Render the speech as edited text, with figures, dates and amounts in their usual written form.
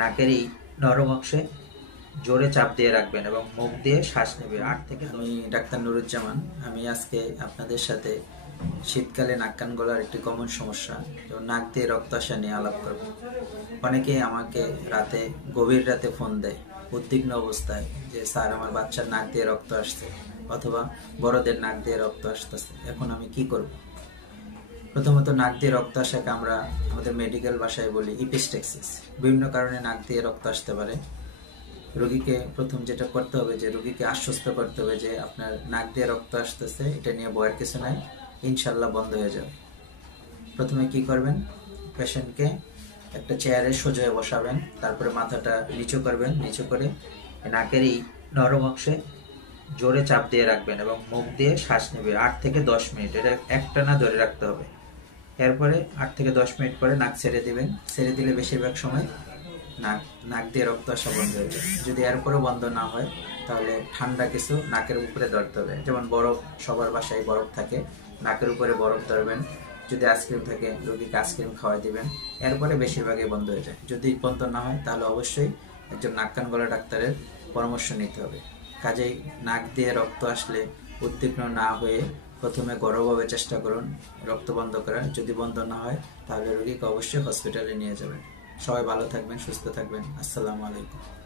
নাকের এই নরম অংশে জোরে চাপ দিয়ে রাখবেন এবং মুখ দিয়ে শ্বাস নেবে 8 থেকে। আমি ডাক্তার নুরুজ্জামান। আমি আজকে আপনাদের সাথে শীতকালে নাক কান গলার একটি কমন সমস্যা যেমন নাক দিয়ে রক্ত আসা নিয়ে আলাপ করব। অনেকে আমাকে গভীর রাতে ফোন দেয় উদ্বিগ্ন অবস্থায় যে স্যার আমার বাচ্চার নাক দিয়ে রক্ত আসছে অথবা বড়দের নাক দিয়ে রক্ত আসতেছে, এখন আমি কি করব। প্রথমত নাক দিয়ে রক্ত আসাকে আমরা আমাদের মেডিকেল ভাষায় বলি ইপিস্টেক্সিস। বিভিন্ন কারণে নাক দিয়ে রক্ত আসতে পারে। রোগীকে প্রথম যেটা করতে হবে যে রোগীকে আশ্বস্ত করতে হবে যে আপনার নাক দিয়ে রক্ত আসতেছে, এটা নিয়ে ভয়ের কিছু নাই, ইনশাল্লাহ বন্ধ হয়ে যাবে। প্রথমে কি করবেন, পেশেন্টকে একটা চেয়ারে সোজা হয়ে বসাবেন, তারপরে মাথাটা নিচু করবেন, নিচু করে নাকের এই নরম অংশে জোরে চাপ দিয়ে রাখবেন এবং মুখ দিয়ে শ্বাস নেবে 8 থেকে 10 মিনিট। এটা একটানা ধরে রাখতে হবে। এরপরে 8 থেকে 10 মিনিট পরে নাক ছেড়ে দিবেন। ছেড়ে দিলে বেশিরভাগ সময় নাক দিয়ে রক্ত আসা বন্ধ হয়ে যায়। যদি এরপরে বন্ধ না হয় তাহলে ঠান্ডা কিছু নাকের উপরে ধরতে হবে, যেমন বরফ, সবার বাসায় বরফ থাকে, নাকের উপরে বরফ ধরবেন। যদি আইসক্রিম থাকে রোগীকে আইসক্রিম খাওয়াই দিবেন। এরপরে বেশিরভাগই বন্ধ হয়ে যায়। যদি বন্ধ না হয় তাহলে অবশ্যই একজন নাক কান গলা ডাক্তারের পরামর্শ নিতে হবে। কাজেই নাক দিয়ে রক্ত আসলে উদ্বিগ্ন না হয়ে প্রথমে গৌরবভাবে চেষ্টা করুন রক্ত বন্ধ করার। যদি বন্ধ না হয় তাহলে রোগীকে অবশ্যই হসপিটালে নিয়ে যাবেন। সবাই ভালো থাকবেন, সুস্থ থাকবেন। আসসালামু আলাইকুম।